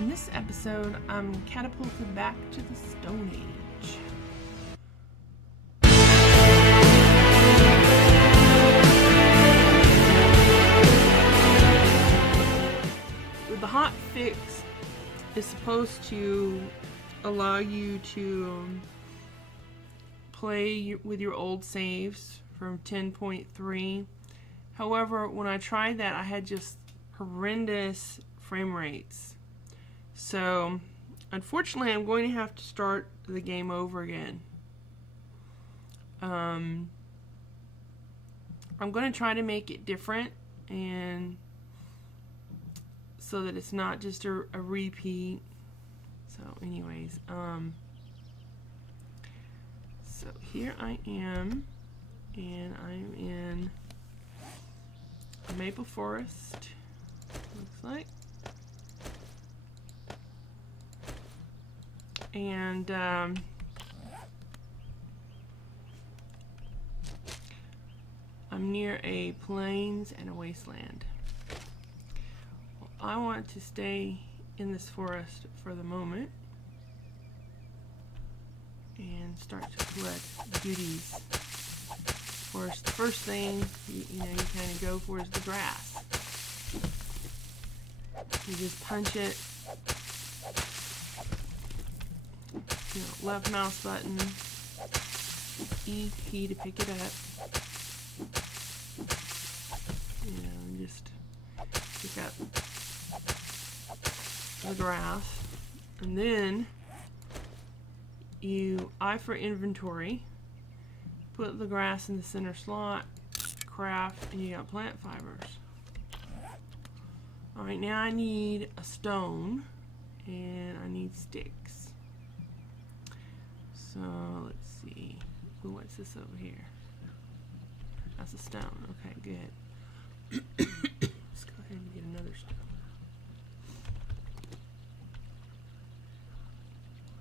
In this episode, I'm catapulted back to the Stone Age. The hot fix is supposed to allow you to play with your old saves from 10.3. However, when I tried that, I had just horrendous frame rates. So, unfortunately, I'm going to have to start the game over again. I'm going to try to make it different, and so that it's not just a repeat. So anyways, so here I am, and I'm in Maple Forest, looks like. And I'm near a plains and a wasteland. I want to stay in this forest for the moment and start to collect goodies. Of course, the first thing you kind of go for is the grass. You just punch it. Left mouse button, EP to pick it up. And just pick up the grass, and then you I for inventory, put the grass in the center slot, craft, and you got plant fibers. Alright, now I need a stone and I need sticks. So let's see. Ooh, what's this over here? That's a stone. Okay, good. Let's go ahead and get another stone.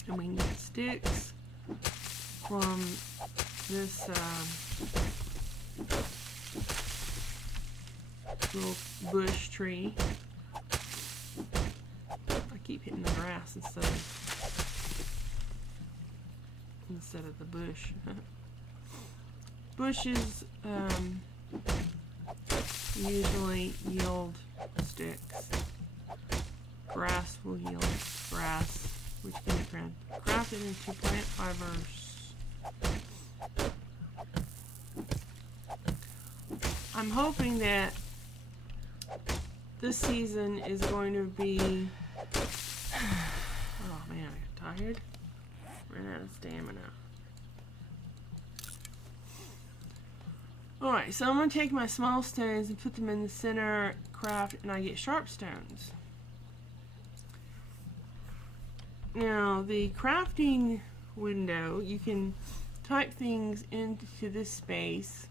And we can get sticks from this little bush tree. I keep hitting the grass instead of the bush. Bushes usually yield sticks. Grass will yield grass, which can be crafted into plant fibers. I'm hoping that this season is going to be... Oh man, I'm tired. Ran out of stamina. Alright, so I'm going to take my small stones and put them in the center, craft, and I get sharp stones. Now, the crafting window, you can type things into this space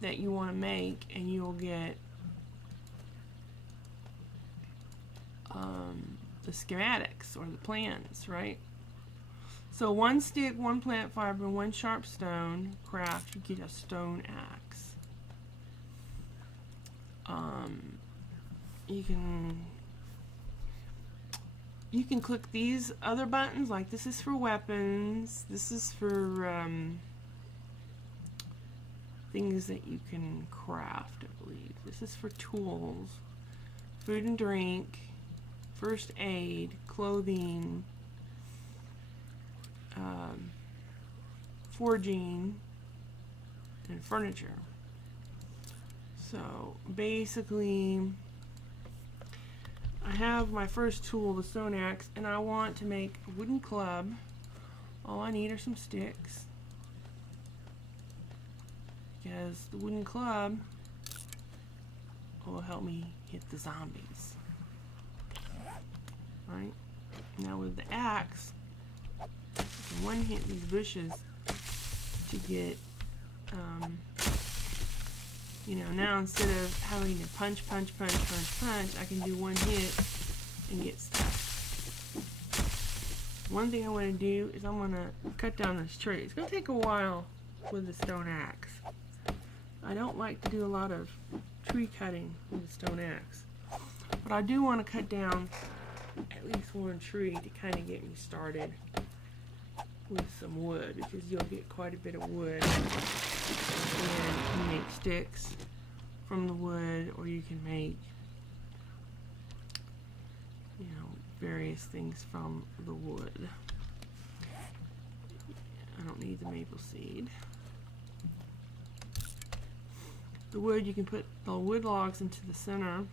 that you want to make, and you will get the schematics or the plans, right? So 1 stick, 1 plant fiber, 1 sharp stone, craft, you get a stone axe. You can click these other buttons, like this is for weapons, this is for things that you can craft, I believe. This is for tools, food and drink, first aid, clothing, forging, and furniture. So basically, I have my first tool, the stone axe, and I want to make a wooden club. All I need are some sticks, because the wooden club will help me hit the zombies. Right? Now with the axe, I can one hit these bushes to get, now instead of having to punch, I can do one hit and get stuff. One thing I want to do is I'm going to cut down this tree. It's going to take a while with the stone axe. I don't like to do a lot of tree cutting with the stone axe. But I do want to cut down at least one tree to kind of get me started with some wood, because you'll get quite a bit of wood, and you can make sticks from the wood, or you can make, you know, various things from the wood. I don't need the maple seed. The wood, you can put the wood logs into the center.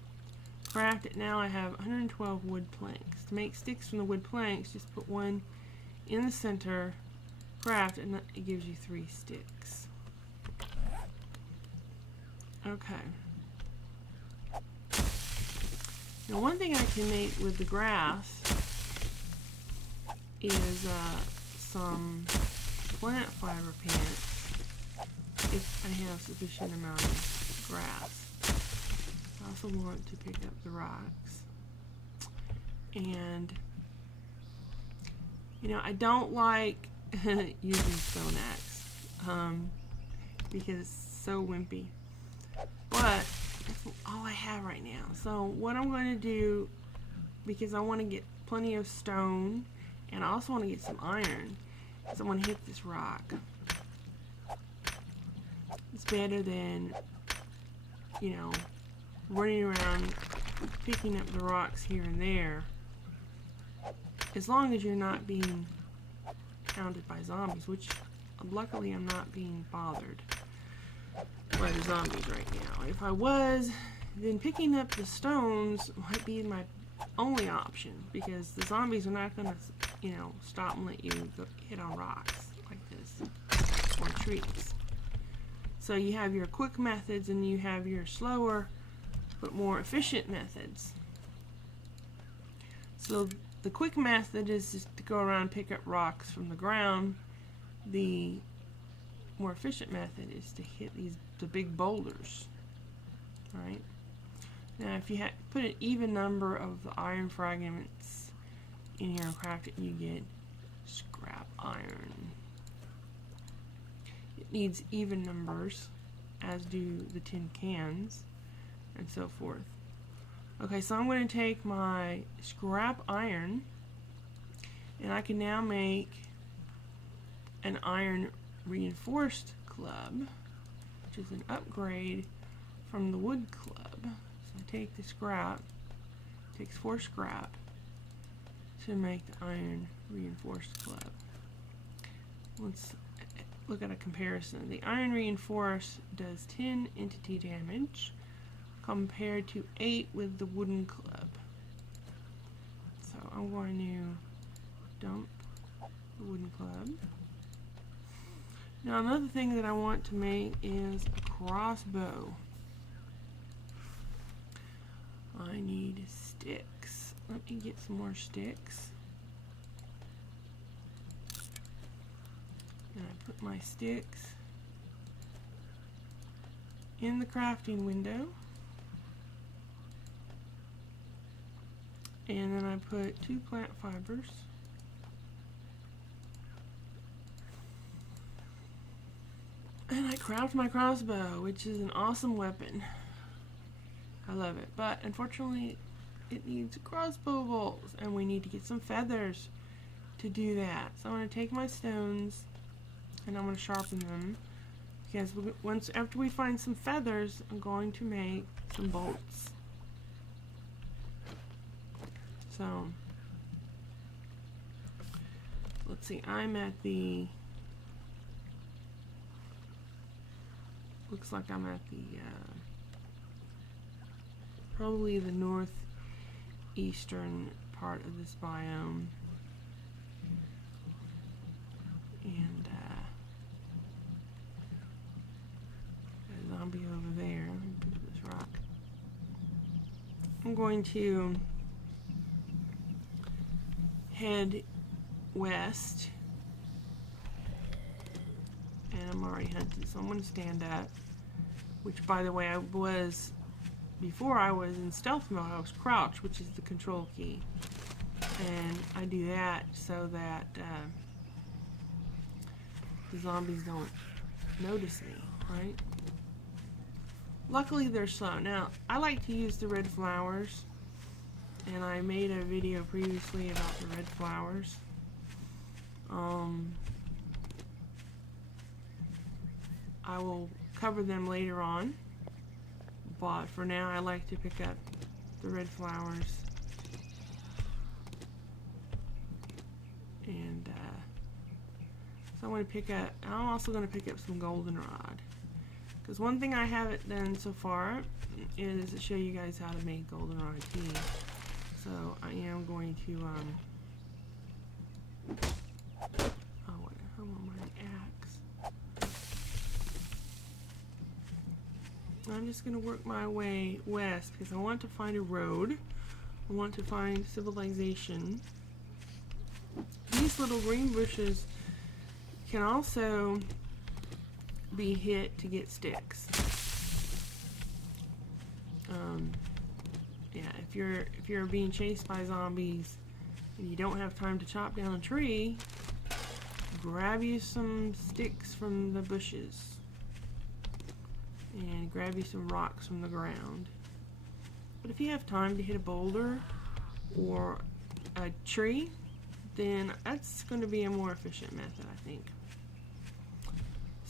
Craft it. Now I have 112 wood planks. To make sticks from the wood planks, just put one in the center, craft, and it gives you 3 sticks. Okay. Now one thing I can make with the grass is some plant fiber pants if I have sufficient amount of grass. I also want to pick up the rocks. And, you know, I don't like using stone axe because it's so wimpy. But that's all I have right now. So what I'm going to do, because I want to get plenty of stone and I also want to get some iron, is I'm going to hit this rock. It's better than, you know, running around picking up the rocks here and there, as long as you're not being hounded by zombies, which luckily I'm not being bothered by the zombies right now. If I was, then picking up the stones might be my only option, because the zombies are not going to, you know, stop and let you go hit on rocks like this or trees. So you have your quick methods and you have your slower but more efficient methods. So the quick method is just to go around and pick up rocks from the ground. The more efficient method is to hit the big boulders. Right? Now if you put an even number of the iron fragments in here and craft it, you get scrap iron. It needs even numbers, as do the tin cans, and so forth. Okay, so I'm going to take my scrap iron, and I can now make an iron reinforced club, which is an upgrade from the wood club. So I take the scrap, it takes 4 scrap to make the iron reinforced club. Let's look at a comparison. The iron reinforced does 10 entity damage compared to 8 with the wooden club. So I'm going to dump the wooden club. Now another thing that I want to make is a crossbow. I need sticks. Let me get some more sticks. And I put my sticks in the crafting window. And then I put 2 plant fibers. And I craft my crossbow, which is an awesome weapon. I love it. But unfortunately, it needs crossbow bolts, and we need to get some feathers to do that. So I'm going to take my stones and I'm going to sharpen them, because after we find some feathers, I'm going to make some bolts. So let's see, I'm at the, looks like I'm at the probably the northeastern part of this biome, and a zombie over there. This rock. I'm going to head west, and I'm already hunting, so I'm going to stand up, which, by the way, I was, before I was in stealth mode, I was crouched, which is the control key, and I do that so that the zombies don't notice me, right? Luckily they're slow. Now, I like to use the red flowers and I made a video previously about the red flowers. I will cover them later on, but for now I like to pick up the red flowers. And so I'm going to pick up, I'm also going to pick up some goldenrod. Because one thing I haven't done so far is to show you guys how to make goldenrod tea. So I am going to, I want my axe. I'm just going to work my way west because I want to find a road. I want to find civilization. These little green bushes can also be hit to get sticks. Yeah, if you're being chased by zombies and you don't have time to chop down a tree, grab you some sticks from the bushes and grab you some rocks from the ground. But if you have time to hit a boulder or a tree, then that's going to be a more efficient method, I think.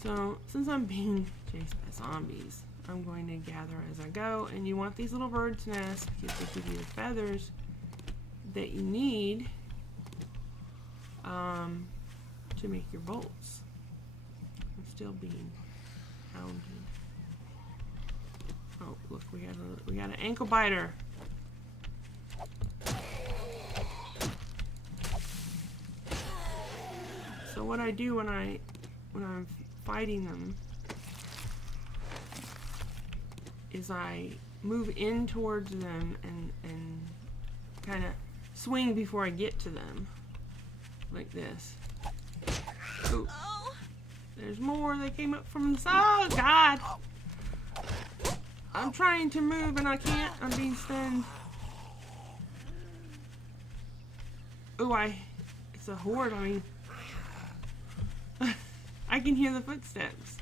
So, since I'm being chased by zombies, I'm going to gather as I go, and you want these little bird's nests because they give you the feathers that you need to make your bolts. I'm still being hounded. Oh, look, we got an ankle biter. So what I do when I'm fighting them is I move in towards them and kind of swing before I get to them, like this. Ooh. There's more. They came up from the side. Oh God! I'm trying to move and I can't. I'm being stunned. Oh, it's a horde. I mean, I can hear the footsteps.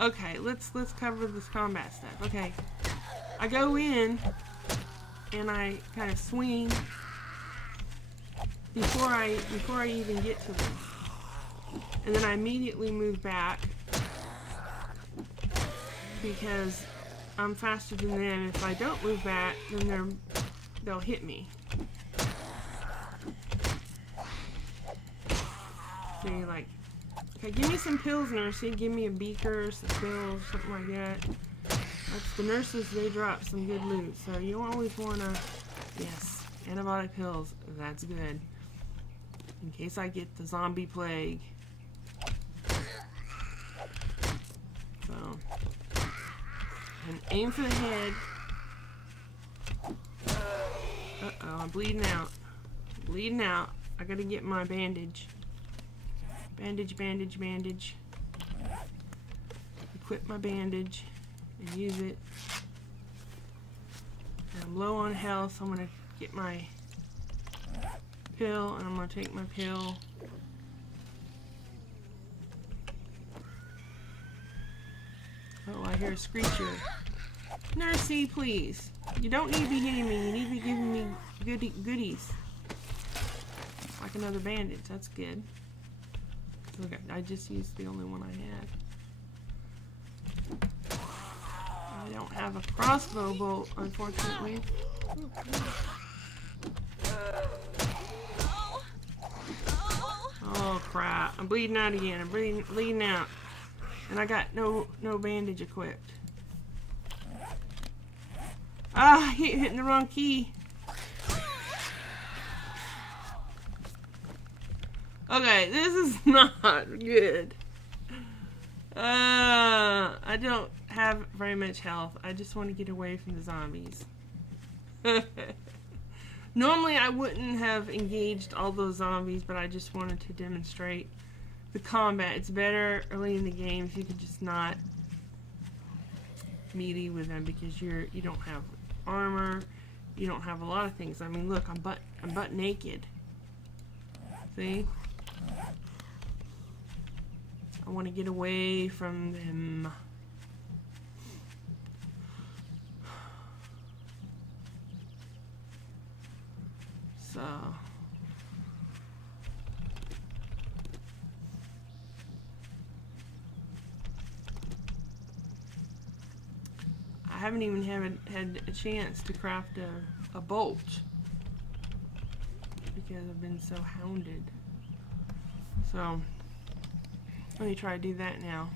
Okay, let's cover this combat stuff. Okay, I go in and I kind of swing before I even get to them, and then I immediately move back because I'm faster than them. If I don't move back, then they'll hit me. So you're like, okay, give me some pills, nursey. Give me a beaker, some pills, something like that. That's the nurses, they drop some good loot. So you always want to, yes, antibiotic pills. That's good. In case I get the zombie plague. So, and aim for the head. Uh-oh, I'm bleeding out. Bleeding out. I gotta get my bandage. Bandage, bandage, bandage. Equip my bandage and use it. And I'm low on health, so I'm going to get my pill, and I'm going to take my pill. Oh, I hear a screecher. Nursey, please. You don't need to be hitting me. You need to be giving me goodies. Like another bandage. That's good. Look, I just used the only one I had. I don't have a crossbow bolt, unfortunately. Oh crap! I'm bleeding out again. I'm bleeding out, and I got no bandage equipped. Ah, I keep hitting the wrong key. Okay, this is not good. I don't have very much health. I just want to get away from the zombies. Normally I wouldn't have engaged all those zombies, but I just wanted to demonstrate the combat. It's better early in the game if you can just not melee with them, because you don't have armor, you don't have a lot of things. I mean, look, I'm butt naked. See? I want to get away from them. So I haven't even had a chance to craft a bolt because I've been so hounded. So let me try to do that now.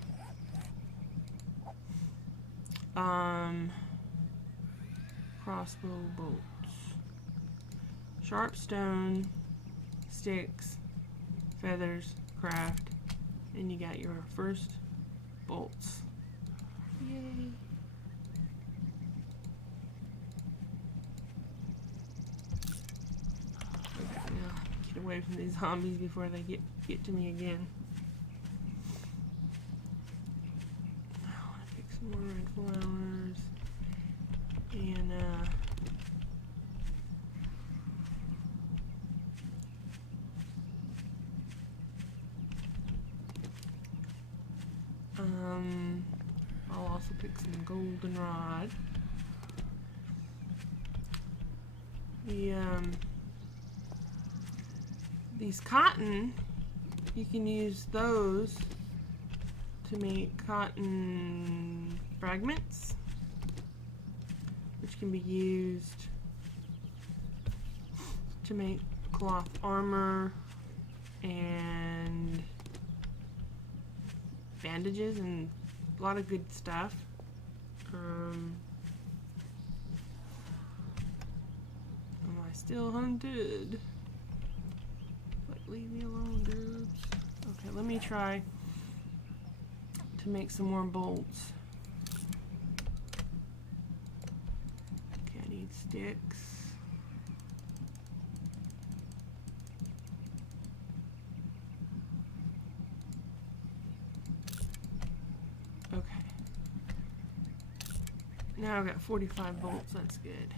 Crossbow bolts. Sharp stone, sticks, feathers, craft, and you got your first bolts. Yay! Okay, now get away from these zombies before they get to me again. I want to pick some more red flowers and I'll also pick some goldenrod. These cotton, you can use those to make cotton fragments, which can be used to make cloth armor and bandages and a lot of good stuff. Am I still hunted? Like, leave me alone, dudes. Okay, let me try to make some more bolts. Okay, I need sticks. Now I've got 45 bolts, that's good.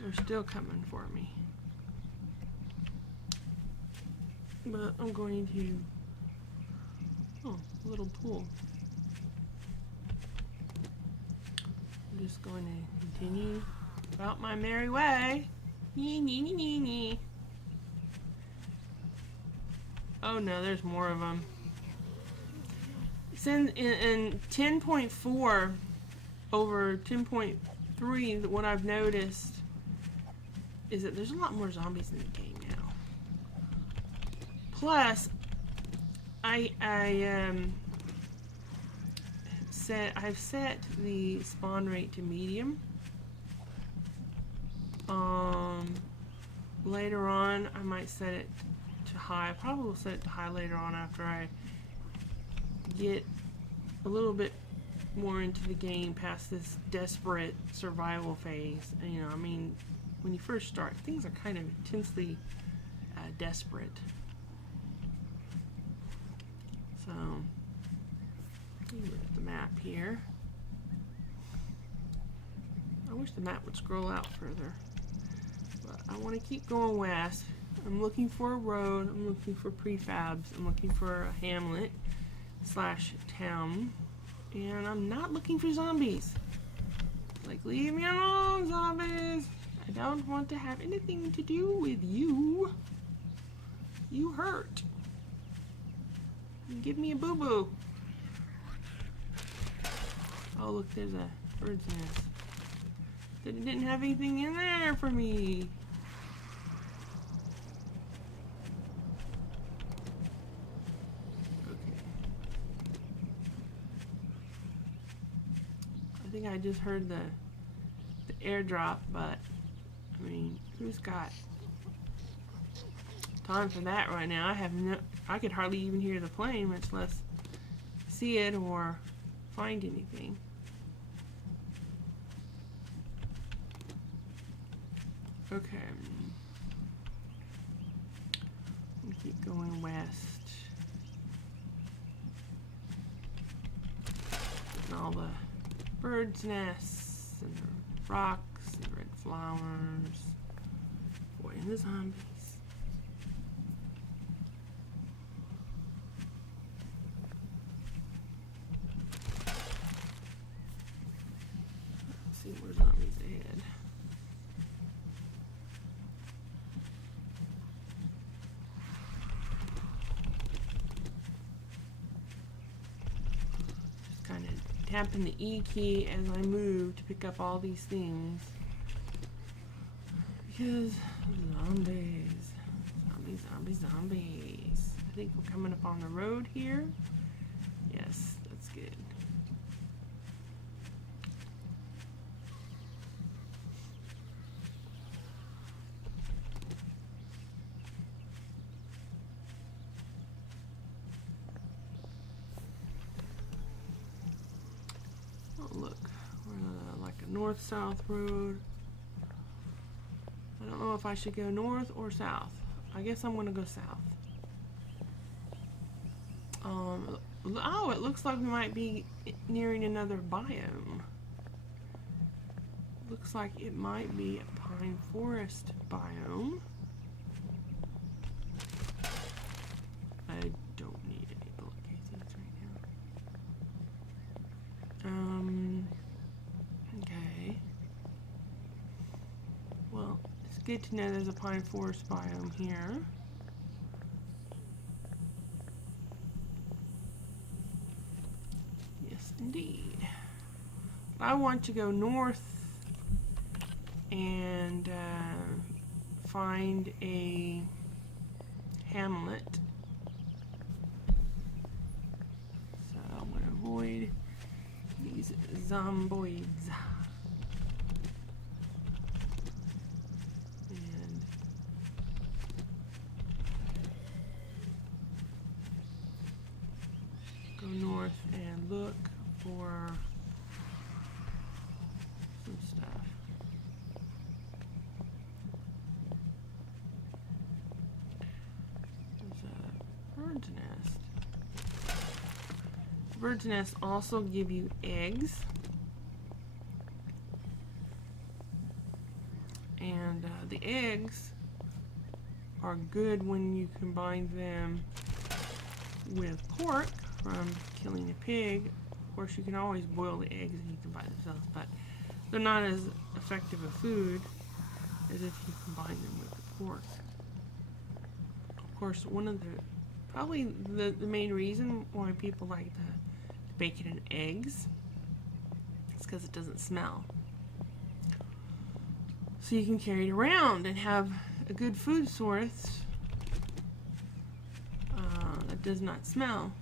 They're still coming for me. But I'm going to... Oh, a little pool. I'm just going to continue about my merry way. Nee, nee, nee, nee, nee. Oh no, there's more of them. In 10.4 over 10.3, what I've noticed is that there's a lot more zombies in the game now. Plus, I've set the spawn rate to medium. Later on, I might set it to high. I probably will set it to high later on after I get a little bit more into the game past this desperate survival phase. And, you know, I mean, when you first start, things are kind of intensely desperate. So, look at the map here. I wish the map would scroll out further, but I want to keep going west. I'm looking for a road, I'm looking for prefabs, I'm looking for a hamlet / town, and I'm not looking for zombies. Like, leave me alone, zombies. I don't want to have anything to do with you. You hurt. Give me a boo-boo. Oh, look, there's a bird's nest. It didn't have anything in there for me. I think I just heard the airdrop, but I mean, who's got time for that right now? I could hardly even hear the plane, much less see it or find anything. Okay. We'll keep going west. And all the birds' nests and the rocks and the red flowers. Boy, and the zombies. Let's see more zombies ahead. tapping the E key as I move to pick up all these things. Because zombies. Zombies, zombies, zombies. I think we're coming up on the road here. Yes, that's good. Oh, look. We're like a north-south road. I don't know if I should go north or south. I guess I'm going to go south. Oh, it looks like we might be nearing another biome. Looks like it might be a pine forest biome. I don't need any bullet casings right now. Okay. Well, it's good to know there's a pine forest biome here. Indeed. I want to go north and find a hamlet. So I'm going to avoid these zomboids. And go north and look for some stuff. There's a bird's nest. Bird's nests also give you eggs. And the eggs are good when you combine them with pork from killing a pig. Of course, you can always boil the eggs and eat them by themselves, but they're not as effective a food as if you combine them with the pork. Of course, one of the, probably the main reason why people like the bacon and eggs is because it doesn't smell. So you can carry it around and have a good food source that does not smell.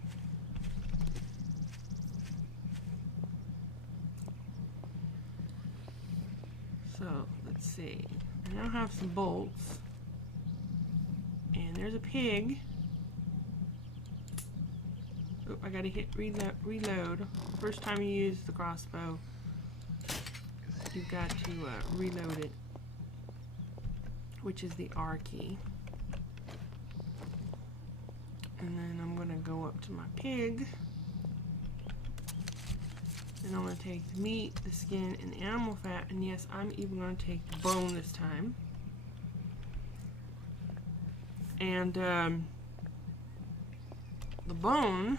So, let's see. I now have some bolts. And there's a pig. Oh, I gotta hit reload. First time you use the crossbow, you've got to reload it, which is the R key. And then I'm gonna go up to my pig. And I'm going to take the meat, the skin, and the animal fat. And yes, I'm even going to take the bone this time. And the bone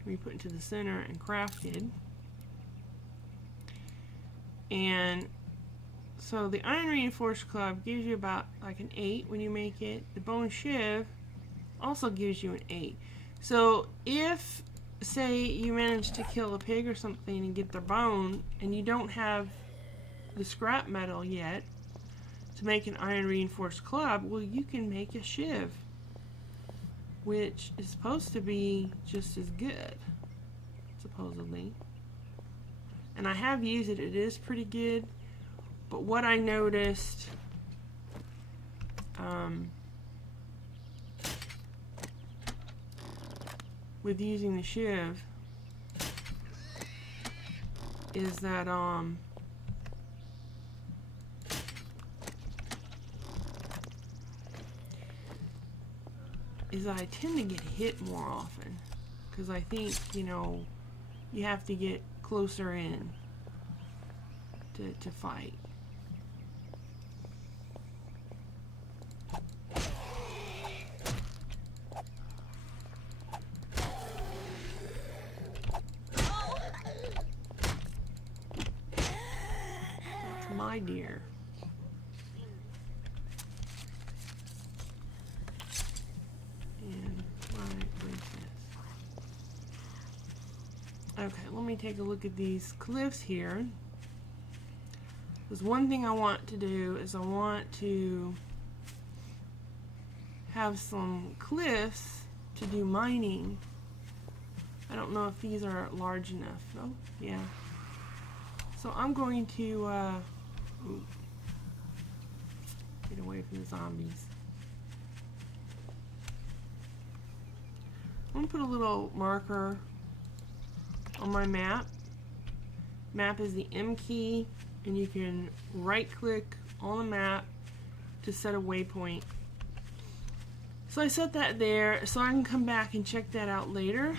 can be put into the center and crafted. And so the iron reinforced club gives you about like an 8 when you make it. The bone shiv also gives you an 8. So if, say, you manage to kill a pig or something and get their bone, and you don't have the scrap metal yet to make an iron reinforced club, well, you can make a shiv, which is supposed to be just as good, supposedly. And I have used it. It is pretty good. But what I noticed, with using the shiv is that I tend to get hit more often because I think, you know, you have to get closer in to fight. My dear. And my princess. Okay, let me take a look at these cliffs here. Because one thing I want to do is I want to have some cliffs to do mining. I don't know if these are large enough. Oh, yeah. So I'm going to get away from the zombies. I'm going to put a little marker on my map. Map is the M key, and you can right click on the map to set a waypoint. So I set that there so I can come back and check that out later.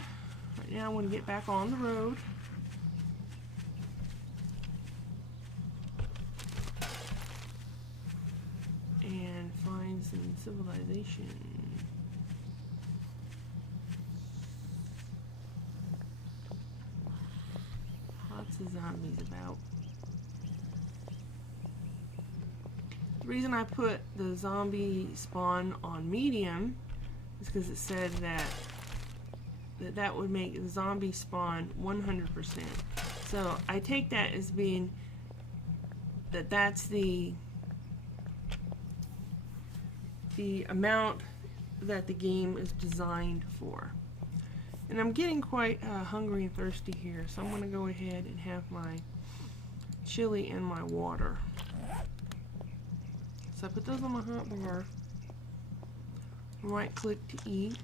Right now I want to get back on the road. And find some civilization. Lots of zombies about. The reason I put the zombie spawn on medium is because it said that would make the zombie spawn 100%. So I take that as being that's the amount that the game is designed for. And I'm getting quite hungry and thirsty here, so I'm going to go ahead and have my chili and my water. So I put those on my hot bar. Right click to eat.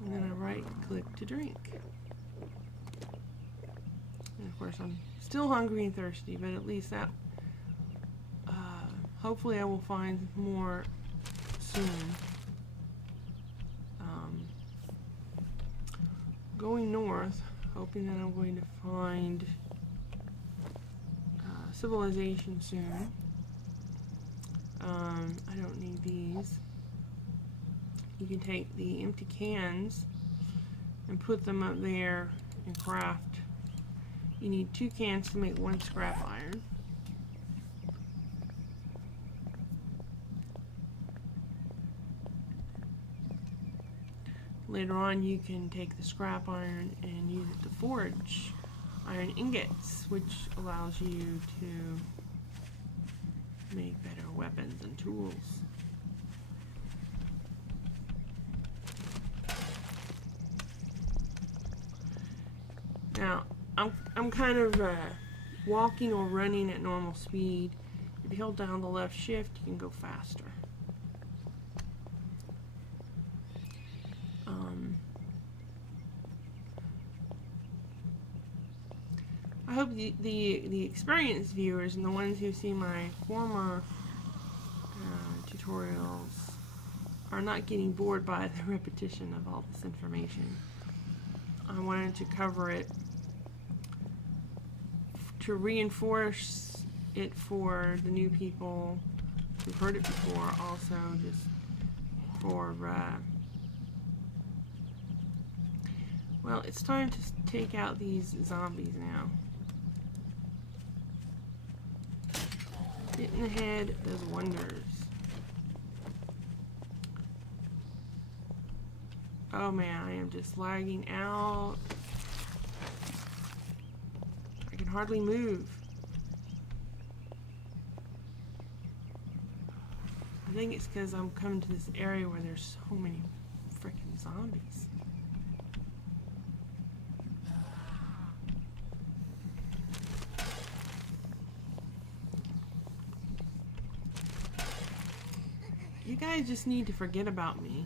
And then I right click to drink. And of course I'm still hungry and thirsty, but at least that hopefully I will find more soon. Going north, hoping that I'm going to find civilization soon. I don't need these. You can take the empty cans and put them up there and craft. You need 2 cans to make 1 scrap iron. Later on you can take the scrap iron and use it to forge iron ingots, which allows you to make better weapons and tools. Now, I'm kind of walking or running at normal speed. If you hold down the left shift, you can go faster. I hope the experienced viewers and the ones who see my former tutorials are not getting bored by the repetition of all this information. I wanted to cover it to reinforce it for the new people who've heard it before, also just for well, it's time to take out these zombies now. Hit in the head does wonders. Oh man, I am just lagging out. I can hardly move. I think it's because I'm coming to this area where there's so many freaking zombies. You guys just need to forget about me.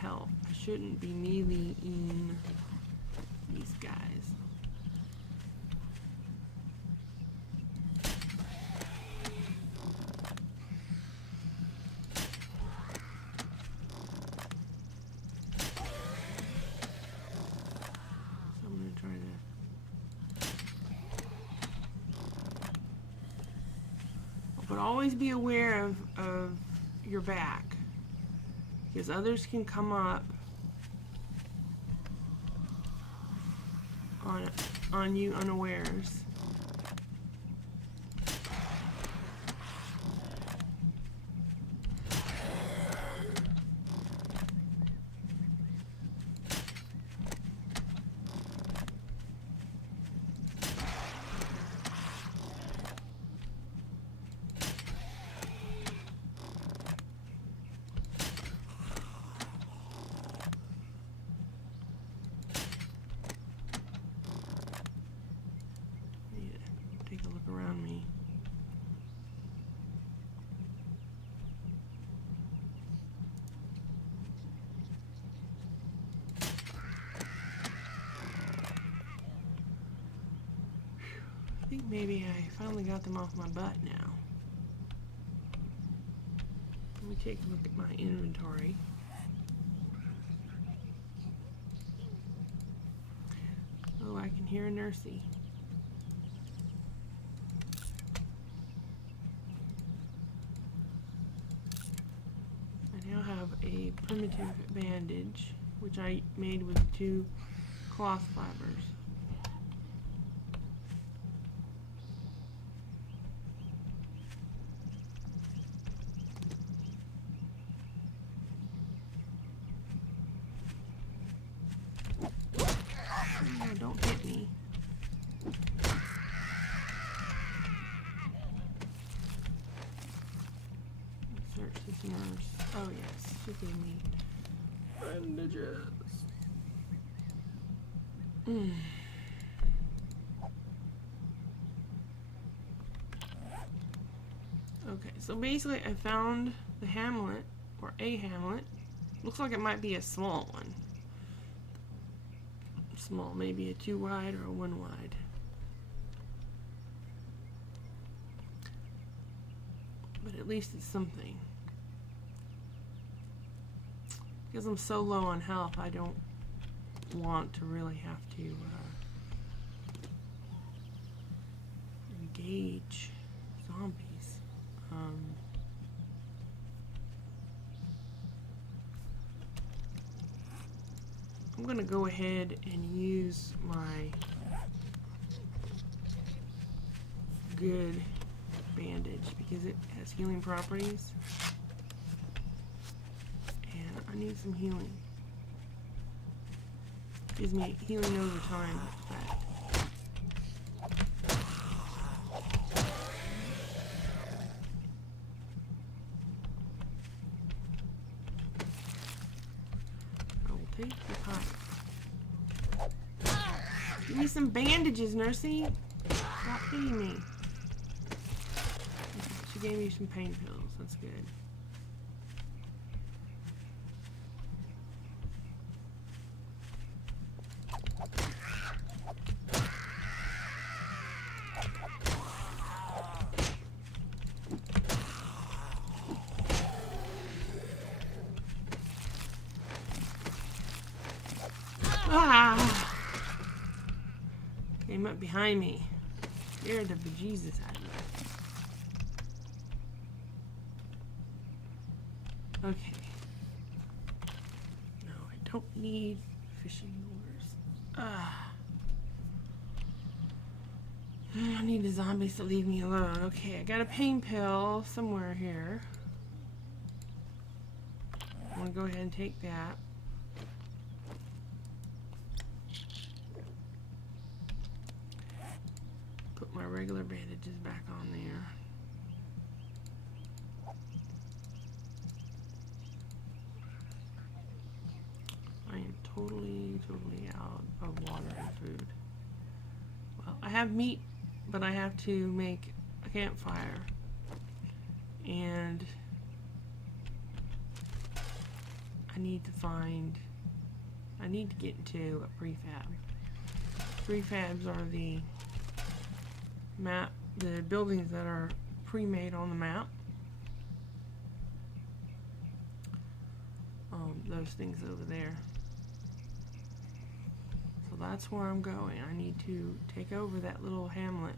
Help. I shouldn't be melee-ing these guys. So I'm going to try to But always be aware of your back, because others can come up on you unawares. Take a look around me. I think maybe I finally got them off my butt now. Let me take a look at my inventory. Oh, I can hear a nursey. I now have a primitive bandage, which I made with 2 cloth fibers. Oh, don't hit me. Search this nurse. Oh yes, she gave me bandages. Okay, so basically I found the hamlet, or a hamlet. Looks like it might be a small one. Small, maybe a 2 wide or a 1 wide. But at least it's something. Because I'm so low on health, I don't want to really have to engage zombies. I'm gonna go ahead and use my good bandage because it has healing properties, and I need some healing. Gives me healing over time effect. I will take the pipe. Give me some bandages, Nursey. Stop hitting me. She gave me some pain pills. That's good. Ah! Came up behind me. Scared the bejesus out of me. Okay. No, I don't need fishing lures. Ah. I need the zombies to leave me alone. Okay, I got a pain pill somewhere here. I'm gonna go ahead and take that. Put my regular bandages back on there. I am totally out of water and food. Well, I have meat, but I have to make a campfire. And I need to get into a prefab. Prefabs are the buildings that are pre-made on the map. Those things over there. So that's where I'm going. I need to take over that little hamlet,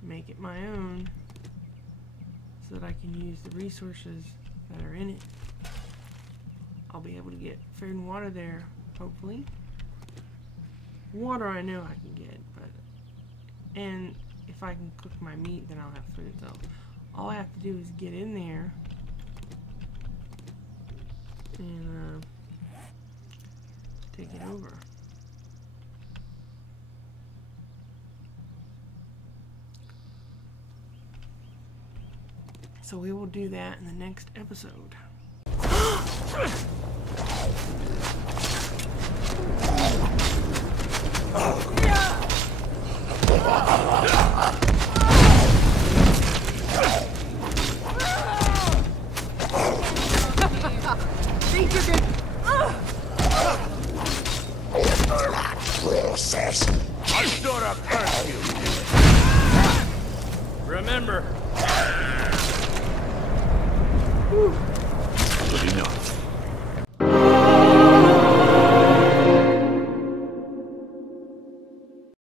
make it my own, so that I can use the resources that are in it. I'll be able to get food and water there, hopefully. Water I know I can get, and if I can cook my meat, then I'll have food. So all I have to do is get in there and take it over. So we will do that in the next episode. Think you're good? Process. I thought I cursed you. Remember,